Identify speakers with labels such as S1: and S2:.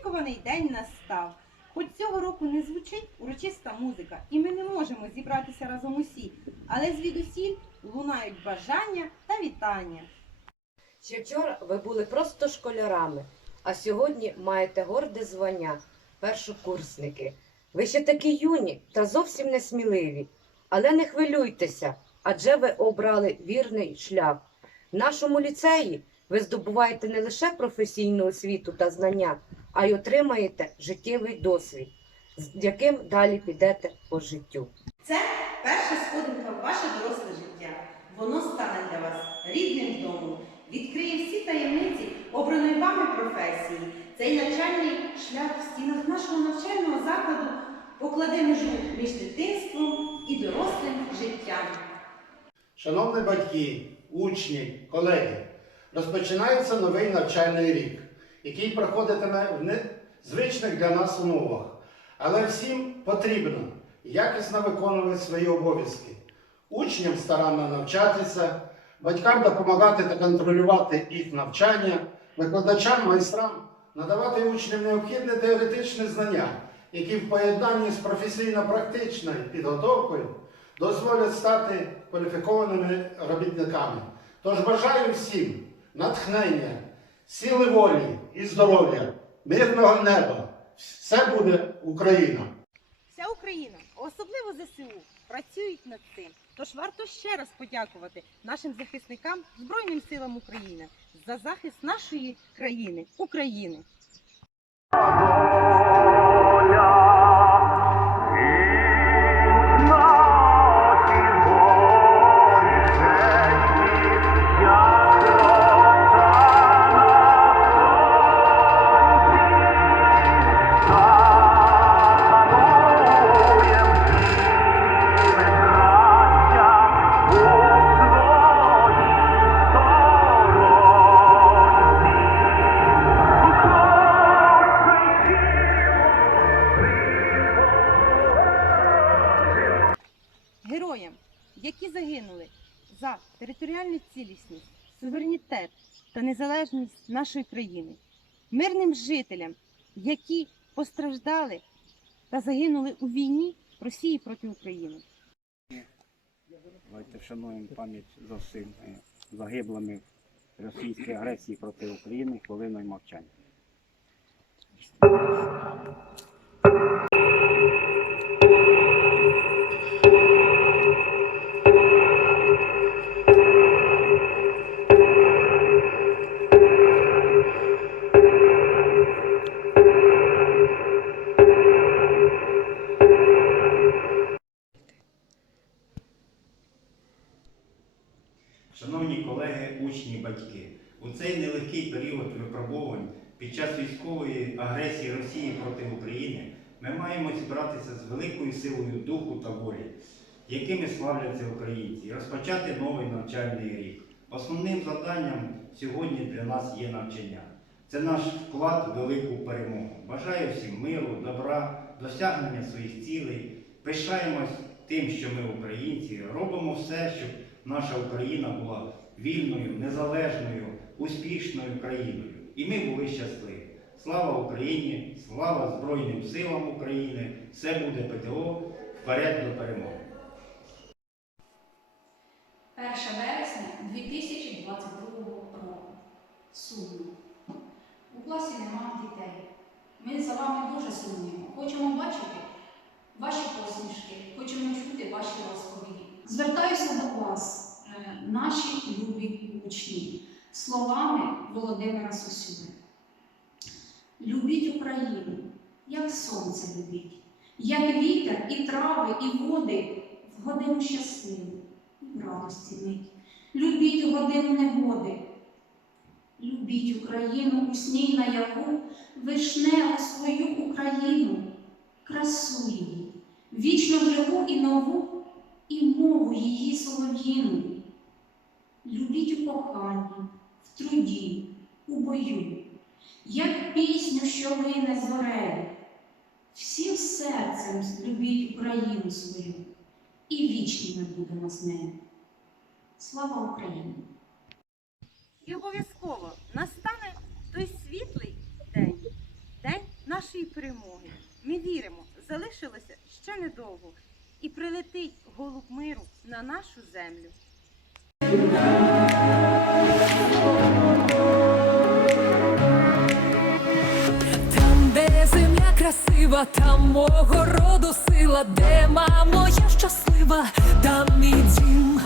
S1: довгоочікуваний день настав. Хоч цього року не звучить урочиста музика, і ми не можемо зібратися разом усі, але звідусіль лунають бажання та вітання.
S2: Ще вчора ви були просто школярами, а сьогодні маєте горде звання першокурсники. Ви ще такі юні та зовсім не сміливі. Але не хвилюйтеся, адже ви обрали вірний шлях. В нашому ліцеї ви здобуваєте не лише професійну освіту та знання, а й отримаєте життєвий досвід, з яким далі підете по життю.
S1: Це перша сходинка в ваше доросле життя. Воно стане для вас рідним домом, відкриє всі таємниці обраної вами професії. Цей навчальний шлях в стінах нашого навчального закладу покладе межу між дитинством і дорослим життям.
S3: Шановні батьки, учні, колеги, розпочинається новий навчальний рік, який проходитиме в незвичних для нас умовах. Але всім потрібно якісно виконувати свої обов'язки, учням старанно навчатися, батькам допомагати та контролювати їх навчання, викладачам, майстрам надавати учням необхідне теоретичне знання, які в поєднанні з професійно-практичною підготовкою дозволять стати кваліфікованими робітниками. Тож бажаю всім натхнення, сили волі і здоров'я, мирного неба. Все буде Україна!
S1: Вся Україна, особливо ЗСУ, працюють над цим. Тож варто ще раз подякувати нашим захисникам Збройним силам України за захист нашої країни, України. За територіальну цілісність, суверенітет та незалежність нашої країни, мирним жителям, які постраждали та загинули у війні Росії проти України.
S4: Давайте вшануємо пам'ять за всім загиблими в російській агресії проти України хвилиною мовчання.
S5: Шановні колеги, учні, батьки, у цей нелегкий період випробувань під час військової агресії Росії проти України ми маємо зібратися з великою силою духу та волі, якими славляться українці, і розпочати новий навчальний рік. Основним завданням сьогодні для нас є навчання. Це наш вклад в велику перемогу. Бажаю всім миру, добра, досягнення своїх цілей. Пишаємось тим, що ми українці, робимо все, щоб наша Україна була вільною, незалежною, успішною країною. І ми були щасливі. Слава Україні! Слава Збройним силам України! Все буде ПТО вперед до перемоги!
S6: 1 вересня 2022 року. Сумно. У класі нема дітей. Ми за вами дуже сумуємо. Хочемо бачити ваші посмішки, хочемо чути ваші розповіді. Звертаюся до вас, е, наші любі учні, словами Володимира Сосюри. Любіть Україну, як сонце любіть, як вітер і трави, і води в годину щасливу і в радості мить. Любіть годину негоди. Любіть Україну у сній наяву, вишневу свою Україну, красу її, вічно живу і нову, і мову її солов'їну. Любіть у коханні, в труді, у бою, як пісню, що лине зорею. Всім серцем любіть Україну свою, і вічні ми будемо з нею. Слава Україні!
S1: І обов'язково настане той світлий день, день, нашої перемоги. Ми віримо, залишилося ще недовго, і прилетить голуб миру на нашу землю.
S7: Там, де земля красива, там мого роду сила, де мамо я щаслива, там мій дім.